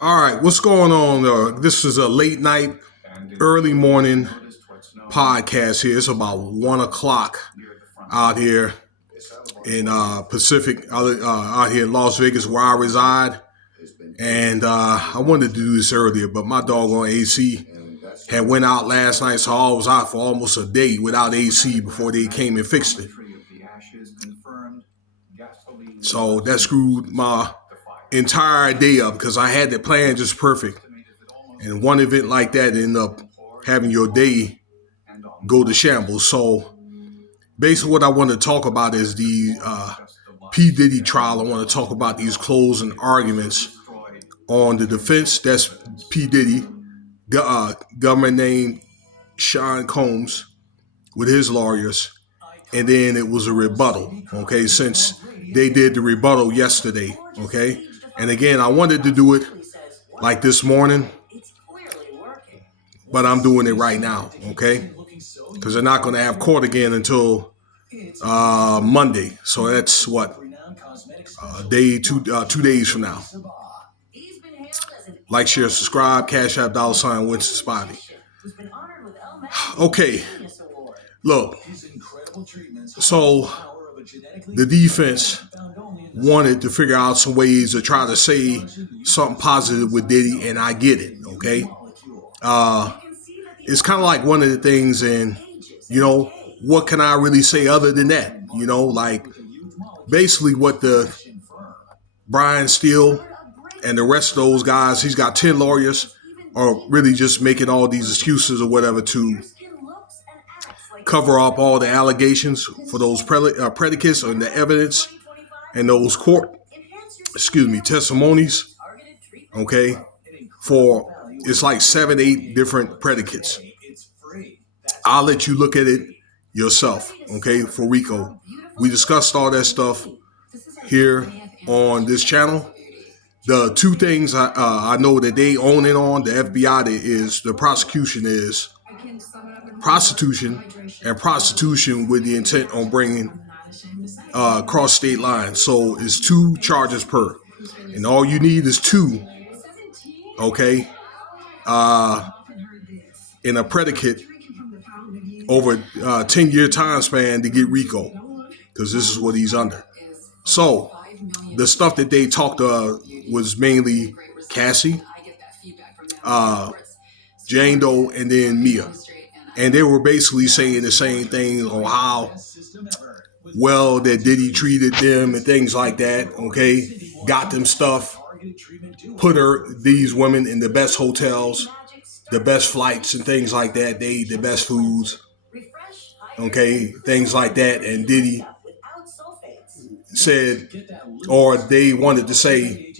All right, what's going on? This is a late night, early morning podcast here. It's about 1 o'clock out here in Pacific, out here in Las Vegas where I reside. And I wanted to do this earlier, but my doggone AC had went out last night, so I was out for almost a day without AC before they came and fixed it. So that screwed my entire day up because I had the plan just perfect. And one event like that ended up having your day go to shambles. So basically what I want to talk about is the P. Diddy trial. I want to talk about these closing arguments on the defense. That's P. Diddy, government named Sean Combs with his lawyers. And then it was a rebuttal, okay, since they did the rebuttal yesterday, okay? And again, I wanted to do it like this morning, but I'm doing it right now, okay? Because they're not going to have court again until Monday. So that's what, 2 days from now. Like, share, subscribe, Cash App, $ Winston Spotty. Okay, look. So the defense wanted to figure out some ways to try to say something positive with Diddy, and I get it, okay? It's kind of like one of the things, and, you know, what can I really say other than that? You know, like, basically what the Brian Steele and the rest of those guys, he's got 10 lawyers, are really just making all these excuses or whatever to cover up all the allegations for those predicates and the evidence and those testimonies, okay, for it's like 7, 8 different predicates. I'll let you look at it yourself, okay, for RICO. We discussed all that stuff here on this channel. The two things I know that they own it on, the FBI is, the prosecution is prostitution and prostitution with the intent on bringing cross state lines. So it's 2 charges per, and all you need is 2, okay, in a predicate over a 10-year time span to get RICO, because this is what he's under. So the stuff that they talked was mainly Cassie, Jane Doe, and then Mia. And they were basically saying the same thing on how well that Diddy treated them and things like that, okay? Got them stuff, put these women in the best hotels, the best flights and things like that. They ate the best foods, okay? Things like that. And Diddy said, or they wanted to say,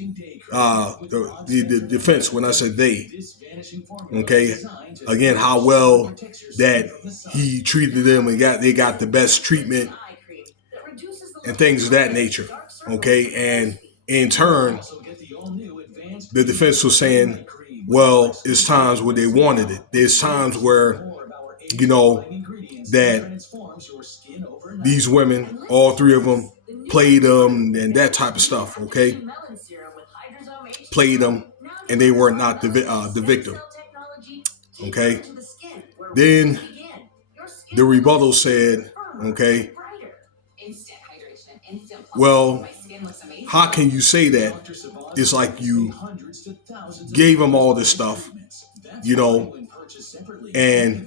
the defense, when I said they, okay, again, how well that he treated them and they got the best treatment and things of that nature, okay? And in turn, the defense was saying, well, it's times where they wanted it. There's times where, you know, that these women, all 3 of them, played them and that type of stuff, okay? Played them, and they were not the victim, okay? Then the rebuttal said, okay, well, how can you say that? It's like you gave them all this stuff, you know, and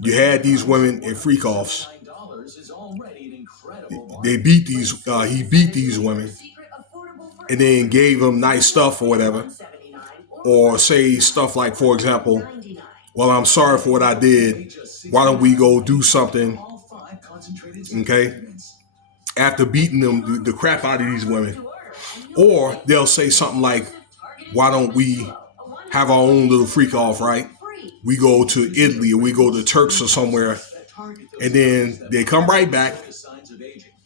you had these women in freak-offs. They beat he beat these women and then gave them nice stuff or whatever. Or say stuff like, for example, well, I'm sorry for what I did. Why don't we go do something, okay, after beating them, the crap out of these women. Or they'll say something like, why don't we have our own little freak off, right? We go to Italy or we go to Turks or somewhere, and then they come right back.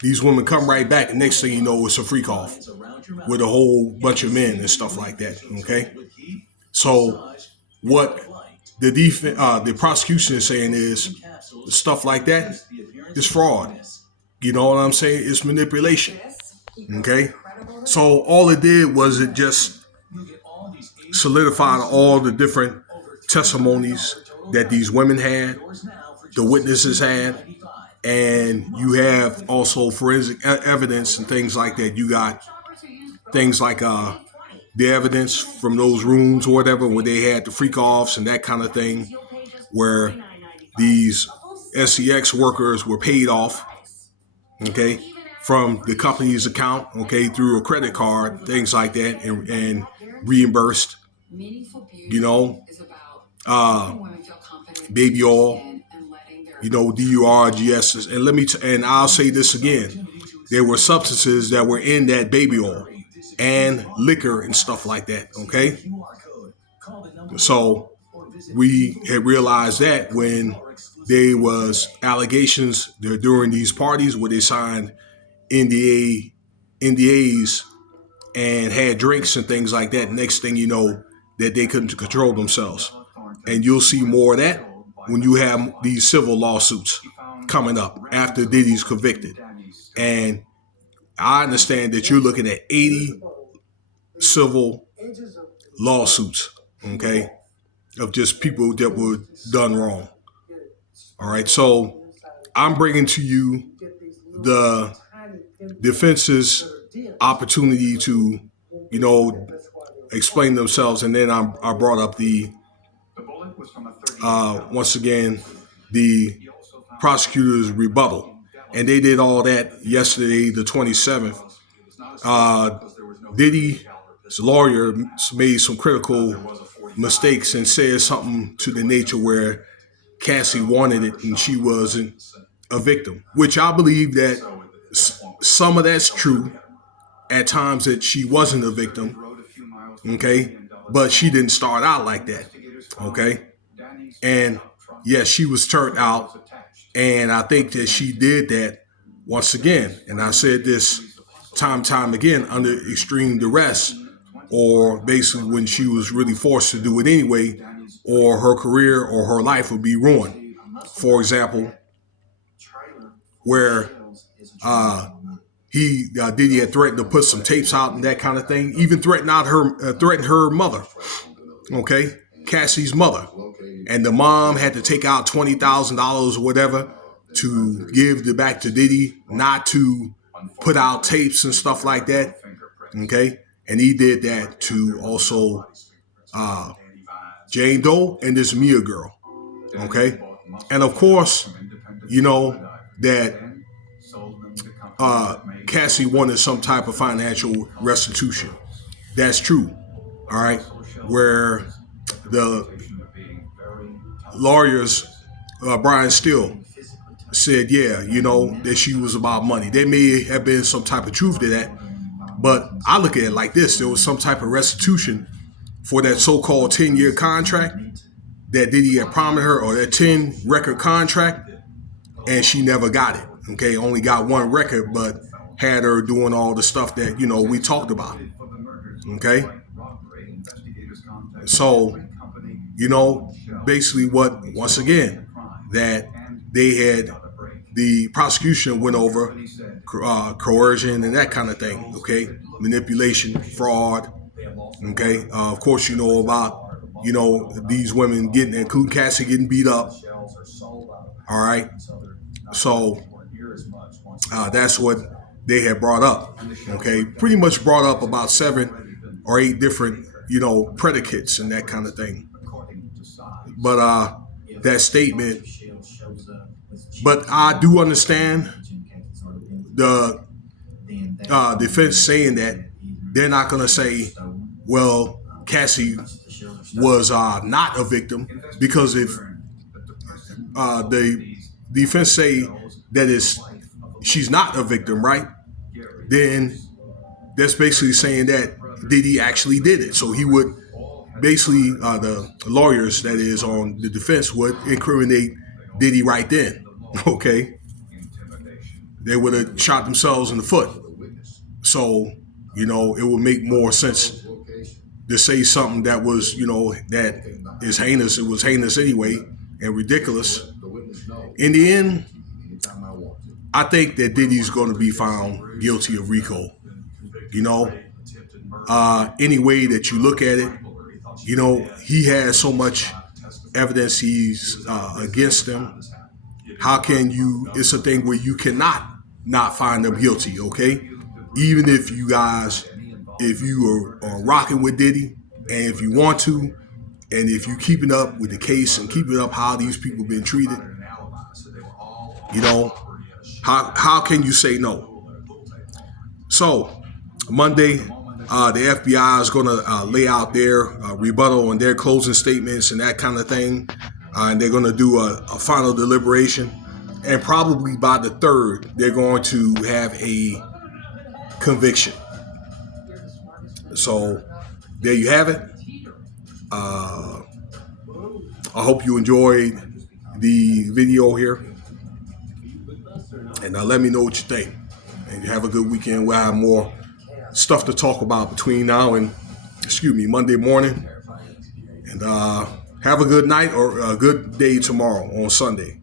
These women come right back, and next thing you know, it's a freak off with a whole bunch of men and stuff like that, okay? So what the prosecution is saying is stuff like that is fraud. You know what I'm saying? It's manipulation, okay? So all it did was it just solidified all the different testimonies that these women had, the witnesses had, and you have also forensic evidence and things like that. You got things like the evidence from those rooms or whatever, where they had the freak offs and that kind of thing, where these SEX workers were paid off, okay, from the company's account, okay, through a credit card, things like that, and reimbursed, you know, baby oil, you know, DURGS. And and I'll say this again, there were substances that were in that baby oil and liquor and stuff like that, okay? So we had realized that when there was allegations during these parties where they signed NDAs and had drinks and things like that. Next thing you know, that they couldn't control themselves. And you'll see more of that when you have these civil lawsuits coming up after Diddy's convicted. And I understand that you're looking at 80 civil lawsuits, okay, of just people that were done wrong. All right, so I'm bringing to you the defense's opportunity to, you know, explain themselves, and then I brought up the once again the prosecutor's rebuttal, and they did all that yesterday, the 27th. Diddy's lawyer made some critical mistakes and said something to the nature where Cassie wanted it and she wasn't a victim, which I believe that some of that's true at times, that she wasn't a victim, okay, but she didn't start out like that, okay, and yes, she was turned out, and I think that she did that once again, and I said this time again, under extreme duress, or basically when she was really forced to do it anyway, or her career or her life would be ruined. For example, where Diddy had threatened to put some tapes out and that kind of thing, even threatened her mother, okay, Cassie's mother, and the mom had to take out $20,000 or whatever to give back to Diddy, not to put out tapes and stuff like that, okay, and he did that to also Jane Doe and this Mia girl, okay, and of course, you know that Cassie wanted some type of financial restitution. That's true. All right. Where the lawyers, Brian Steele, said, yeah, you know, that she was about money. There may have been some type of truth to that. But I look at it like this. There was some type of restitution for that so-called 10-year contract that Diddy had promised her, or that 10 record contract, and she never got it. Okay, only got one record, but had her doing all the stuff that, you know, we talked about. Okay, so, you know, basically once again, that they had, the prosecution went over coercion and that kind of thing, okay, manipulation, fraud, okay. Of course, you know about, you know, these women getting, including Cassie, getting beat up. All right, so that's what they had brought up, okay, pretty much brought up about 7 or 8 different, you know, predicates and that kind of thing. But that statement, but I do understand the defense saying that they're not going to say, well, Cassie was not a victim, because if the defense say that she's not a victim, right, then that's basically saying that Diddy actually did it. So he would basically, the lawyers that is on the defense would incriminate Diddy right then. Okay, they would have shot themselves in the foot. So, you know, it would make more sense to say something that was, you know, that is heinous. It was heinous anyway and ridiculous. In the end, I think that Diddy's going to be found guilty of RICO. You know, any way that you look at it, you know, he has so much evidence he's against them. How can you? It's a thing where you cannot not find them guilty. Okay, even if you guys, if you are rocking with Diddy, and if you want to, and if you keeping up with the case and keeping up how these people been treated, you know, how can you say no? So Monday, the FBI is going to lay out their rebuttal and their closing statements and that kind of thing. And they're going to do a final deliberation. And probably by the 3rd, they're going to have a conviction. So there you have it. I hope you enjoyed the video here. And let me know what you think. And have a good weekend. We'll have more stuff to talk about between now and, Monday morning. And have a good night or a good day tomorrow on Sunday.